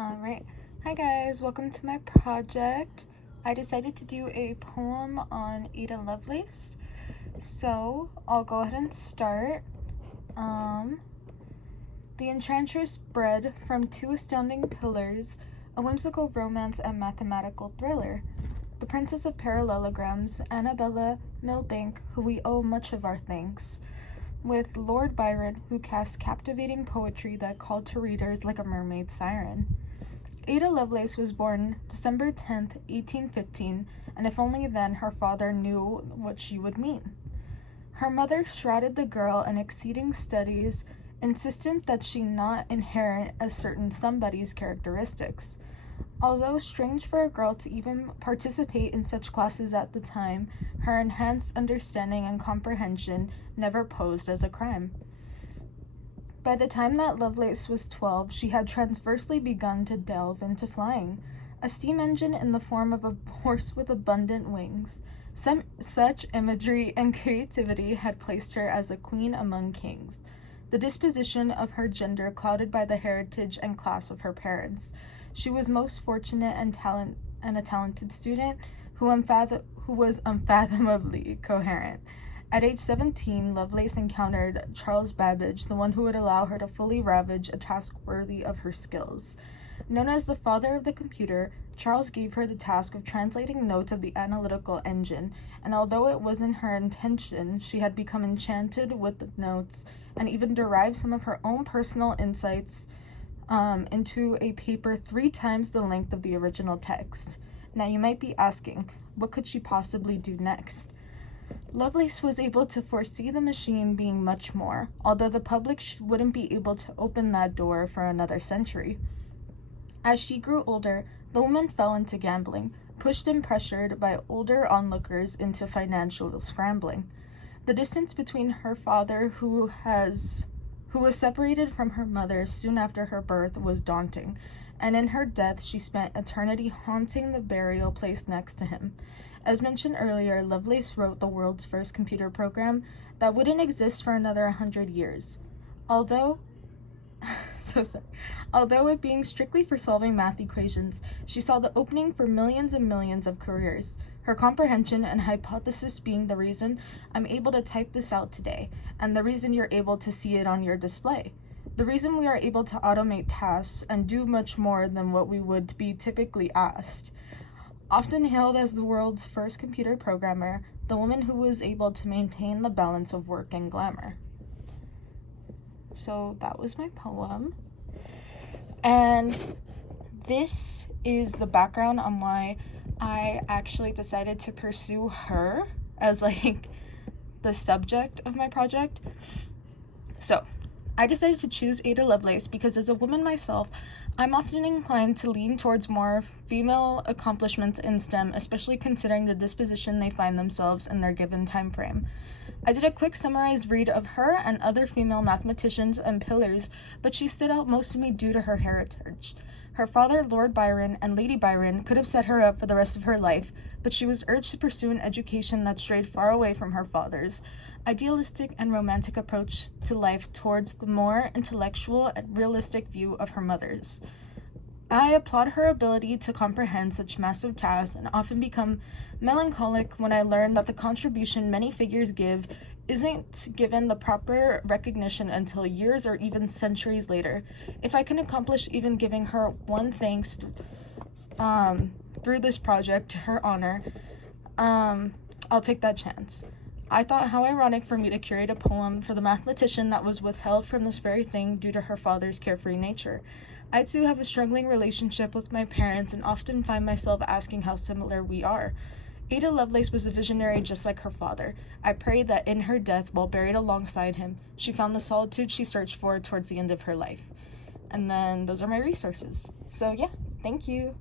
Alright, hi guys, welcome to my project. I decided to do a poem on Ada Lovelace, so I'll go ahead and start. The enchantress bred from two astounding pillars, a whimsical romance and mathematical thriller. The princess of parallelograms, Annabella Milbank, who we owe much of our thanks, with Lord Byron, who cast captivating poetry that called to readers like a mermaid siren. Ada Lovelace was born December 10th, 1815, and if only then her father knew what she would mean. Her mother shrouded the girl in exceeding studies, insistent that she not inherit a certain somebody's characteristics. Although strange for a girl to even participate in such classes at the time, her enhanced understanding and comprehension never posed as a crime. By the time that Lovelace was 12, she had transversely begun to delve into flying, a steam engine in the form of a horse with abundant wings. Such imagery and creativity had placed her as a queen among kings. The disposition of her gender clouded by the heritage and class of her parents. She was most fortunate and a talented student who was unfathomably coherent. At age 17, Lovelace encountered Charles Babbage, the one who would allow her to fully ravage a task worthy of her skills. Known as the father of the computer, Charles gave her the task of translating notes of the analytical engine, and although it wasn't her intention, she had become enchanted with the notes and even derived some of her own personal insights into a paper 3 times the length of the original text. Now you might be asking, what could she possibly do next? Lovelace was able to foresee the machine being much more, although the public wouldn't be able to open that door for another century. As she grew older, the woman fell into gambling, pushed and pressured by older onlookers into financial scrambling. The distance between her father, who was separated from her mother soon after her birth, was daunting, and in her death she spent eternity haunting the burial place next to him. As mentioned earlier, Lovelace wrote the world's first computer program that wouldn't exist for another 100 years. Although it being strictly for solving math equations, she saw the opening for millions and millions of careers. Her comprehension and hypothesis being the reason I'm able to type this out today, and the reason you're able to see it on your display. The reason we are able to automate tasks and do much more than what we would be typically asked. Often hailed as the world's first computer programmer, the woman who was able to maintain the balance of work and glamour. So that was my poem. And this is the background on why I actually decided to pursue her as the subject of my project. So I decided to choose Ada Lovelace because as a woman myself, I'm often inclined to lean towards more female accomplishments in STEM, especially considering the disposition they find themselves in their given time frame. I did a quick summarized read of her and other female mathematicians and pillars, but she stood out most to me due to her heritage. Her father, Lord Byron, and Lady Byron could have set her up for the rest of her life, but she was urged to pursue an education that strayed far away from her father's idealistic and romantic approach to life towards the more intellectual and realistic view of her mother's. I applaud her ability to comprehend such massive tasks and often become melancholic when I learn that the contribution many figures give isn't given the proper recognition until years or even centuries later. If I can accomplish even giving her one thanks through this project to her honor, I'll take that chance. I thought how ironic for me to curate a poem for the mathematician that was withheld from this very thing due to her father's carefree nature. I too have a struggling relationship with my parents and often find myself asking how similar we are. Ada Lovelace was a visionary just like her father. I pray that in her death, while buried alongside him, she found the solitude she searched for towards the end of her life. And then those are my resources. So yeah, thank you.